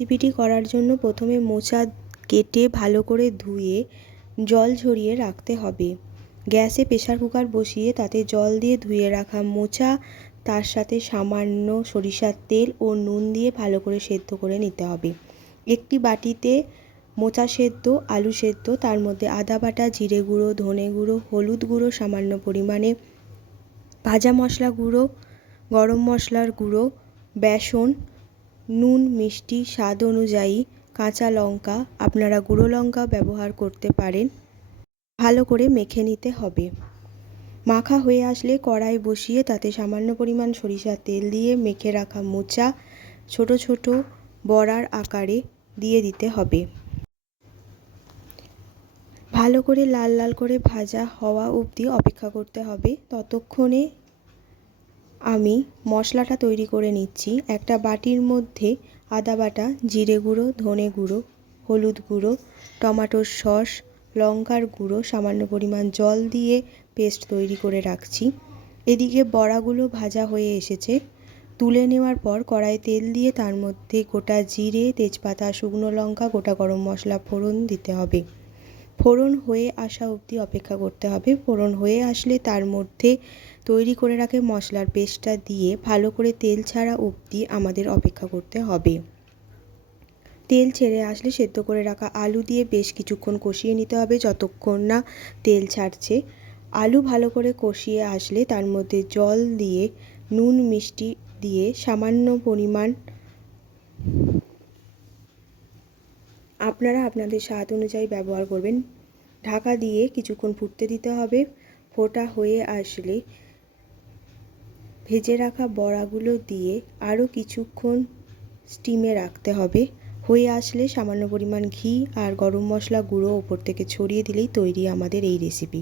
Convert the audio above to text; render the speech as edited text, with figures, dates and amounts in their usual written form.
রেসিপিটি করার জন্য প্রথমে মোচা কেটে ভালো করে ধুয়ে জল ঝরিয়ে রাখতে হবে। গ্যাসে প্রেসার কুকার বসিয়ে তাতে জল দিয়ে ধুয়ে রাখা মোচা, তার সাথে সামান্য সরিষার তেল ও নুন দিয়ে ভালো করে সেদ্ধ করে নিতে হবে। একটি বাটিতে মোচা সেদ্ধ, আলু সেদ্ধ, তার মধ্যে আদা বাটা, জিরে গুঁড়ো, ধনে গুঁড়ো, হলুদ গুঁড়ো, সামান্য পরিমাণে ভাজা মশলা গুঁড়ো, গরম মশলার গুঁড়ো, বেসন, নুন, মিষ্টি স্বাদ অনুযায়ী, কাঁচা লঙ্কা, আপনারা গুঁড়ো লঙ্কা ব্যবহার করতে পারেন, ভালো করে মেখে নিতে হবে। মাখা হয়ে আসলে কড়াই বসিয়ে তাতে সামান্য পরিমাণ সরিষার তেল দিয়ে মেখে রাখা মোচা ছোট ছোট বড়ার আকারে দিয়ে দিতে হবে। ভালো করে লাল লাল করে ভাজা হওয়া অবধি অপেক্ষা করতে হবে। ততক্ষণে আমি মশলাটা তৈরি করে নিচ্ছি। একটা বাটির মধ্যে আদা বাটা, জিরে গুঁড়ো, ধনে গুঁড়ো, হলুদ গুঁড়ো, টমেটোর সস, লঙ্কার গুঁড়ো, সামান্য পরিমাণ জল দিয়ে পেস্ট তৈরি করে রাখছি। এদিকে বড়াগুলো ভাজা হয়ে এসেছে। তুলে নেওয়ার পর কড়াইয়ে তেল দিয়ে তার মধ্যে গোটা জিরে, তেজপাতা, শুকনো লঙ্কা, গোটা গরম মশলা ফোড়ন দিতে হবে। ফোড়ন হয়ে আসা অবধি অপেক্ষা করতে হবে। ফোড়ন হয়ে আসলে তার মধ্যে তৈরি করে রাখা মশলার পেস্টটা দিয়ে ভালো করে তেল ছাড়া অবধি আমাদের অপেক্ষা করতে হবে। তেল ছেড়ে আসলে সেদ্ধ করে রাখা আলু দিয়ে বেশ কিছুক্ষণ কষিয়ে নিতে হবে, যতক্ষণ না তেল ছাড়ছে। আলু ভালো করে কষিয়ে আসলে তার মধ্যে জল দিয়ে নুন মিষ্টি দিয়ে সামান্য পরিমাণ আপনারা আপনাদের স্বাদ অনুযায়ী ব্যবহার করবেন। ঢাকা দিয়ে কিছুক্ষণ ফুটতে দিতে হবে। ফোটা হয়ে আসলে ভেজে রাখা বড়াগুলো দিয়ে আরও কিছুক্ষণ স্টিমে রাখতে হবে। হয়ে আসলে সামান্য পরিমাণ ঘি আর গরম মশলা গুঁড়ো ওপর থেকে ছড়িয়ে দিলেই তৈরি আমাদের এই রেসিপি।